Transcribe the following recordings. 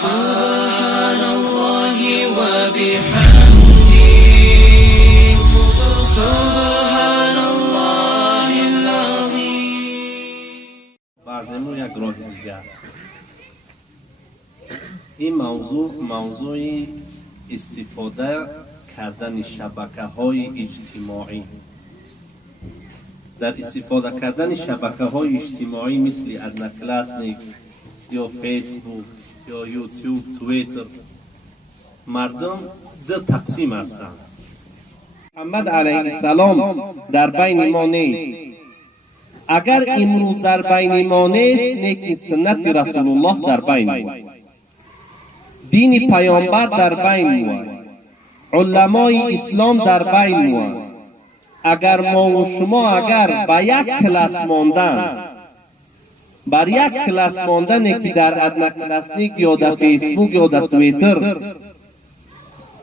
سبحان الله وبحمده سبحان الله العظیم. برنامه یک راه دیگر. این موضوع استفاده کردن شبکه‌های اجتماعی. در استفاده کردن شبکه‌های اجتماعی مثل ادنکلاسنیک یا فیسبوک یا یوتیوب، توییتر، مردم دو تقسیم هستند. محمد علیه السلام در بین ما نیست. اگر امروز در بین ما نیست، لیکن سنت رسول الله در بین ما، دین پیامبر در بین ما، علمای اسلام در بین ما. اگر ما و شما اگر به یک کلاس ماندن، بر یک کلاس ماندن که در ادنکلاسنیک یا در فیسبوک یا در توییتر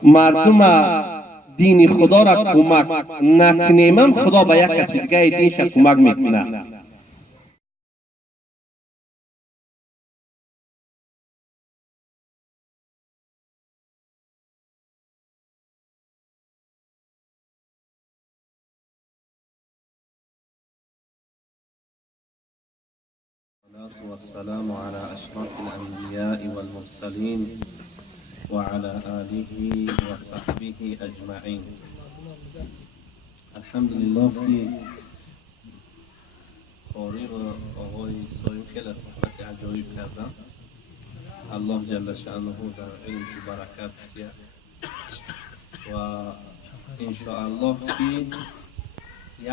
مردم دین خدا را کمک نکنیم، خدا به یک کسی دیگه دینش کمک میکنه. والسلام على أشرف الأنبياء والمرسلين وعلى آله وصحبه أجمعين. الحمد لله في قارب آقای سایم خیلی صحبت عجایب کردن. الله جل شأنه در علمش برکت کرد و انشاءالله که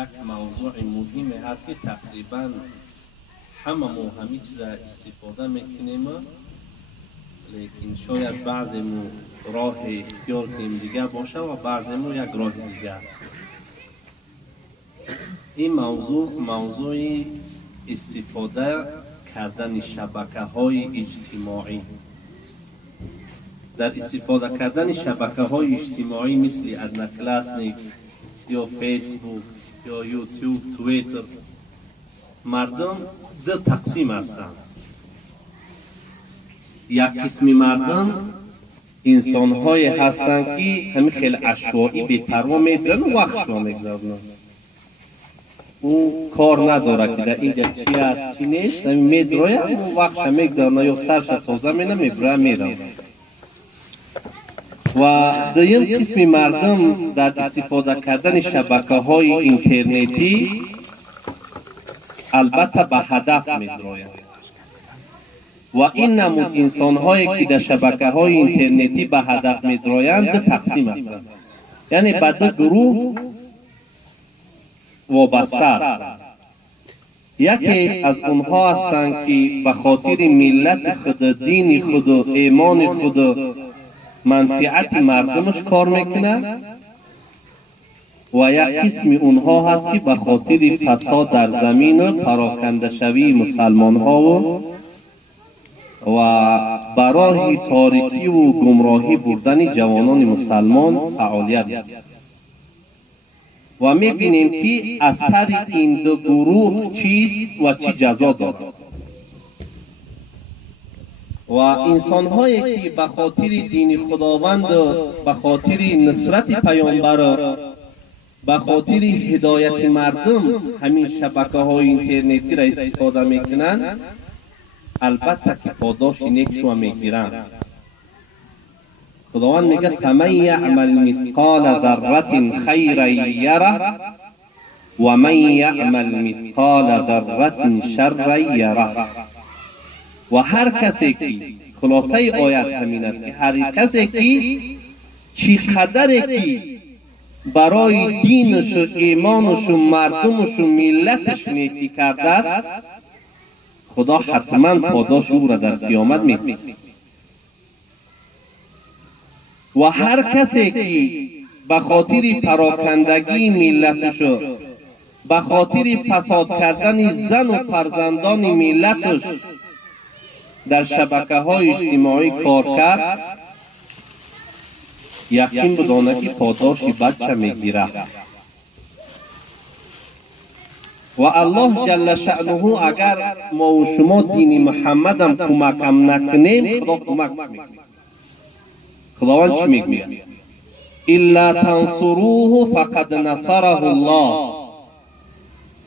یک موضوع مهم هست که تقریبا همه ما همه چیز استفاده میکنیم، لیکن شاید بعضیمو راه اختیار کنیم دیگه باشه و بعضیمو یک راه دیگه. این موضوع استفاده کردن شبکه‌های اجتماعی. در استفاده کردن شبکه‌های اجتماعی مثل ادنکلاسنیک یا فیسبوک یا یوتیوب، توییتر، مردم دو تقسیم هستند. یک قسم مردم انسان‌های هستند که همین خیلی عشوایی بی‌پروا می‌دارن و وقتشون می‌گذرونن. او کار نداره که در اینجا چی هست چی نیست، همین می‌داره و وقتش می‌گذرونه یا سرش تازه می‌بره میره. و دویم قسم مردم در استفاده کردن شبکه‌های اینترنتی البته به هدف می‌دارند. و این نمود انسان‌هایی که در شبکه‌های اینترنتی به هدف می‌دارند دو تقسیم هستند، یعنی به دو گروه وابسته هستند. یکی از اونها هستند که به خاطر ملت خود، دین خود و ایمان خود و منفعت مردمش کار میکنند و یک قسم اونها هست که به خاطر فساد در زمین و پراکنده شوی مسلمان ها و برای تاریکی و گمراهی بردن جوانان مسلمان فعالیت می‌کنند. و می‌بینیم که اثر این دو گروه چیست و چی جزا دارد. و انسان‌هایی که به خاطر دین خداوند و به خاطر نصرت پیامبر، به خاطر هدایت مردم همین شبکه‌های اینترنتی را استفاده میکنند، البته که پاداش نیکشو میگیرند. خداوند میگه فمن یعمل مثقال ذره خیرا یره و من یعمل مثقال ذره شرا یره. و هر کسی که خلاصه آیت همین است که هر کسی که چی قدره که برای دینش و ایمانش و مردمش و ملتش نیکی کرده است، خدا حتما پاداش او را در قیامت میده. و هر کسی که به خاطر پراکندگی ملتش و به خاطر فساد کردن زن و فرزندان ملتش در شبکه‌های اجتماعی کار کرد، یقین بدانه که پاداش بچه میگیره. و الله جل شأنه اگر ما و شما دین محمد هم کمکم نکنیم خدا کمک میکنه. خداوند چی میگه؟ الا تنصروه فقد نصره الله.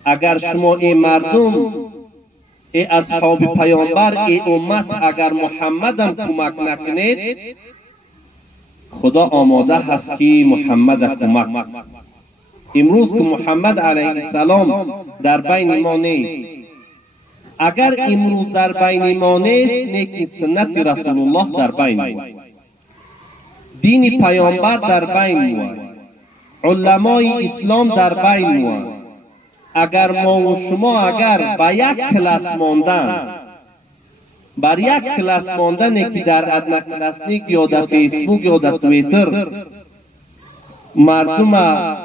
اگر شما ای مردم، ای اصحاب پیامبر، ای امت، اگر محمد هم کمک نکنید خدا آماده هست که محمد کمک. امروز که محمد علیه السلام در بین ما نیست، اگر امروز در بین ما نیست، نیکی سنت رسول الله در بین ما، دین پیامبر در بین ما، علمای اسلام در بین ما، اگر ما و شما اگر با یک کلاس ماندن، بر یک کلاس ماندن که در ادنا کلاسیک یا در فیسبوک یا در تویتر مردم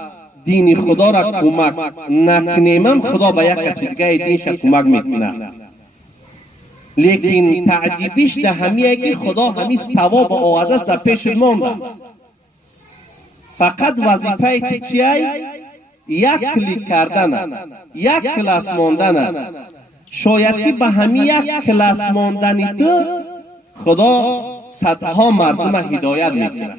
دین خدا را کمک نکنیم، خدا به یک کسی دیگه دینش کمک میکنه. لیکن تعجیبیش ده همیه که خدا همی ثواب و عادت در پیش مانده. فقط وظیفه تو چیه؟ یک کلیک کردن است، یک کلاس ماندن است. شاید که به همی یک کلاس ماندنی تو خدا صدها مردم هدایت میکنه.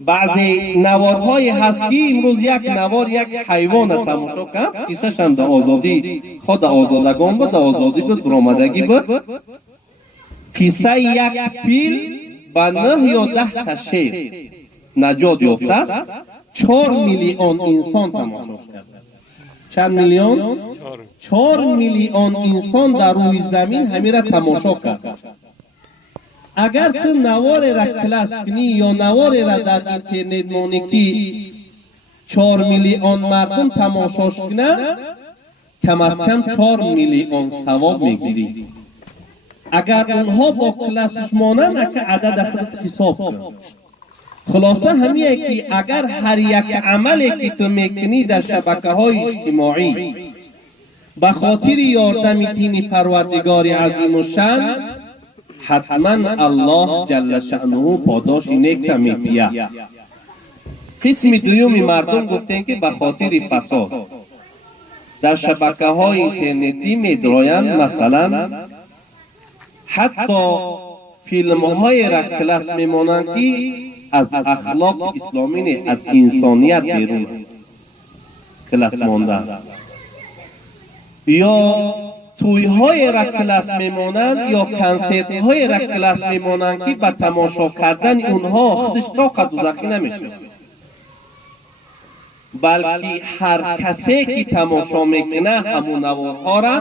بعضی نوارهای هست که امروز یک نوار یک حیوان تماشا کرد، کیسش هم در آزادی خود آزادگان بود، در آزادی بود، برآمدگی بود. کیسه یک فیل با 9 یا 10 تا شیر نجات یافته است. 4 میلیون انسان تماشاش کرد. چند میلیون؟ 4 میلیون انسان در روی زمین همین را تماشا کرد. اگر تو نوار را کلاس کنی یا نوار را در اینترنت مانی که 4 میلیون مردم تماشاش کنه، کم از کم 4 میلیون ثواب میگیری. اگر اونها با کلاسش مانند که عدد خود حساب کن. خلاصه همیه که اگر هر یک عملی که تو میکنی در شبکه‌های اجتماعی به خاطر یاردم دین پروردگار عظیم و شان، حتما الله جل شأنه پاداش نیک می‌دهد. قسم دوم مردم گفتن که به خاطر فساد در شبکه‌های اینترنتی می‌درایند، مثلا حتی فیلم‌های را کلاس می‌مانند که از اخلاق اسلامی نه، از انسانیت بیرون کلاس ماندن، یا توی‌های را کلاس میمانند یا کنسرت‌های را کلاس میمانند که با تماشا کردن اونها خودش طاقت دوزخی نمیشه، بلکه هر کسی که تماشا میکنه همون نوارها را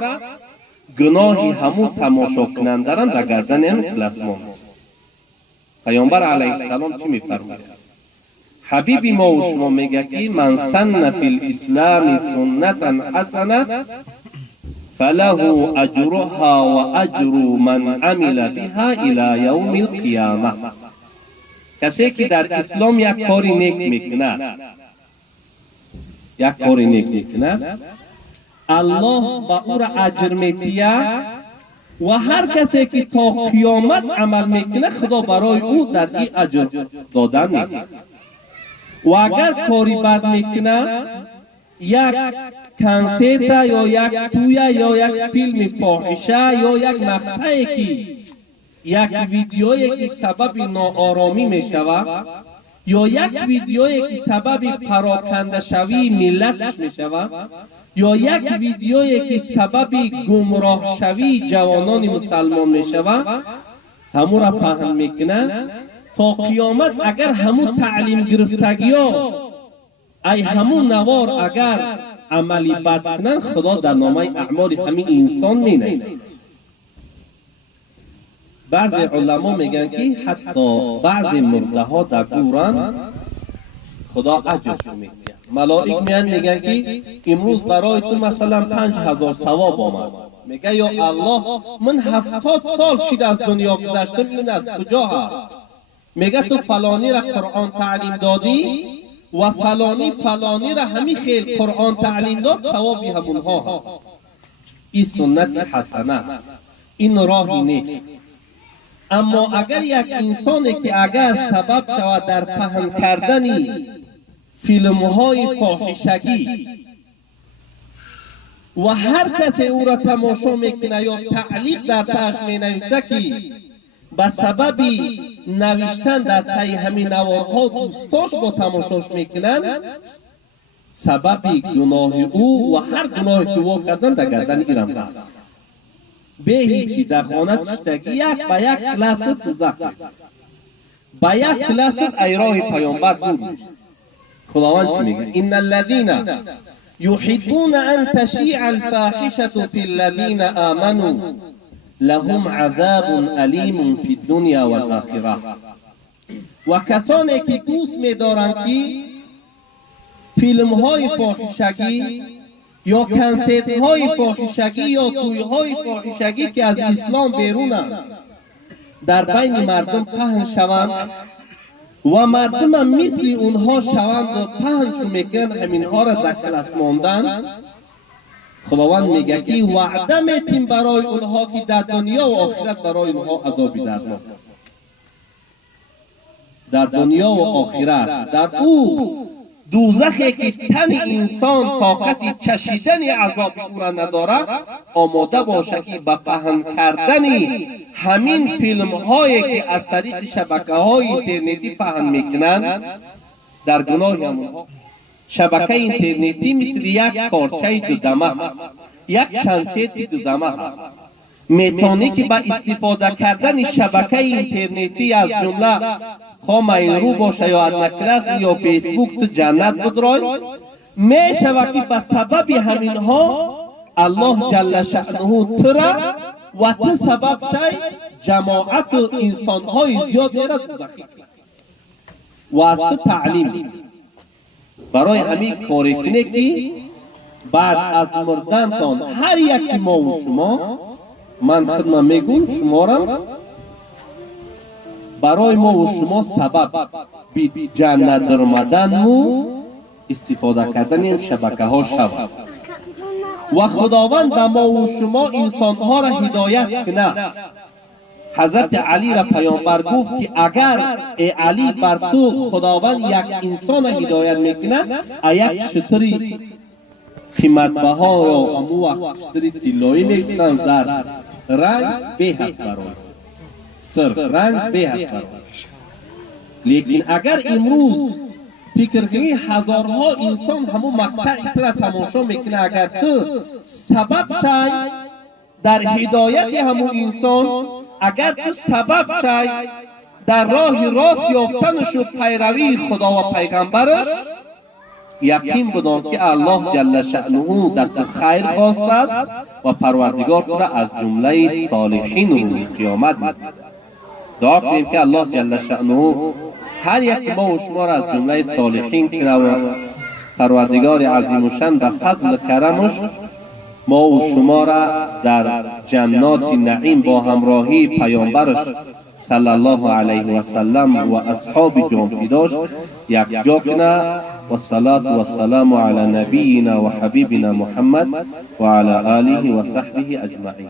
گناهی همون تماشا کننده را در گردن این کلاس ماند. پیامبر علیه السلام چی میفرماید؟ حبیب ما و شما میگه که من سن فی الاسلام سنتا حسنه فله اجرها و اجر من عمل بها الى یوم القیامه. کسی که در اسلام یک کاری نیک میکنه، الله با او را اجر میدهد و هر کسی که تا قیامت عمل میکنه خدا برای او در این اجر دادن میده. و اگر کاری بد میکنه، یک کنسرت یا یک توی یا یک فیلم فاحشه یا یک مقطعی که یک ویدیویی که سبب ناآرامی میشود یا یک ویدیویی که سبب پراکنده شوی ملتش میشود یا یک ویدیویی که سبب گمراه شوی جوانان مسلمان میشود، همون را پهن میکنن تا قیامت. اگر همون تعلیم گرفتگی ها ای همون نوار اگر عملی بد کنن، خدا در نامه اعمال همین انسان مینویسه. بعضی علما میگن که حتی بعضی مرده ها در قبرن خدا اجرش میده. ملائک میگن که امروز برای تو مثلا 5000 ثواب آمد. میگه یا الله من 70 سال شد از دنیا گذشتم، این از کجا هست؟ میگه تو فلانی را قرآن تعلیم دادی و فلانی را همین خیل قرآن تعلیم داد، ثوابی همونها هست. این سنت حسنه، این راهی نیست. اما اگر یک انسانی که اگر سبب شود در پهن کردن فیلم‌های فاحشگی و هر کسی او را تماشا میکنه یا تعلیق در تاش مینویسه که به سبب نوشتن در تای همین نوارها دوستاش با تماشاش میکنن، سبب گناه او و هر گناهی که او کردن در گردن گیرم هست. به هیچی در خانه کشتگی یک به یک کلاس دوزخ، به یک کلاس ایراه پیامبر دور میشه. خداوند چی میگه؟ ان الذين يحبون ان تشيع الفاحشه في الذين آمنوا لهم عذاب علیم فی الدنیا والآخره. و کسانی که دوست می‌دارند که فیلم‌های فاحشگی یا کنسرت‌های فاحشگی یا توی‌های فاحشگی که از اسلام بیرونند در بین مردم پهن شوند و مردم هم مثل اونها شوند و پهنشون میکنن، همینها را در کلاس ماندن. خداوند میگه که وعده میتیم برای اونها که در دنیا و آخرت برای اونها عذابی دردناک است. در دنیا و آخرت در او دوزخی که تن انسان طاقت چشیدن عذاب او را ندارد، آماده باشه که به پهن کردن همین فیلم هایی که از طریق شبکه های اینترنتی پهن میکنن در گناه همونها. شبکه اینترنتی مثل یک کارچه دودمه هست، یک شمشیر دودمه هست. میتونی که با استفاده کردن شبکه اینترنتی از جمله خامینرو باشه یا ادنکلاس یا فیسبوک تو جنت بدرای، میشوه که به سبب همینها الله جل شأنه ترا و تو سبب شای جماعت و انسانهای زیاد را دوزخی و از تو تعلیم برای همین کاری کنه که بعد از مردنتان هر یکی ما و شما، من خدمت میگم شما را برای ما و شما سبب بی جنت در آمدن و استفاده کردن این شبکه ها شود و خداوند به ما و شما انسان ها را هدایت کنه. حضرت علی را پیامبر گفت که اگر ای علی بر تو خداوند یک انسان هدایت میکنه، یک شتری قیمت بها یا همو وقت شتری طلایی میکنن، زرد رنگ به هست برای سرخ رنگ به هست برای. لیکن اگر امروز فکر کنی هزارها انسان همو مقطع را تماشا میکنه، اگر تو سبب شای در هدایت همو انسان، اگر تو سبب شای در راه راست یافتنش و پیروی خدا و پیغمبرش، یقین بدان که الله جل شأنه در تو خیر خواسته است و پروردگار تو را از جمله صالحین روز قیامت می‌دهد. دعا کنیم که الله جل شأنه هر یک ما و شما را از جمله صالحین کنه و پروردگار عظیم و شان به فضل کرمش ما و شما را در جنات نعیم با همراهی پیامبرش صلی الله علیه و سلم و اصحاب جانفداش یک جا کنه. و الصلاة و السلام علی نبینا و حبیبنا محمد و علی آله و صحبه اجمعین.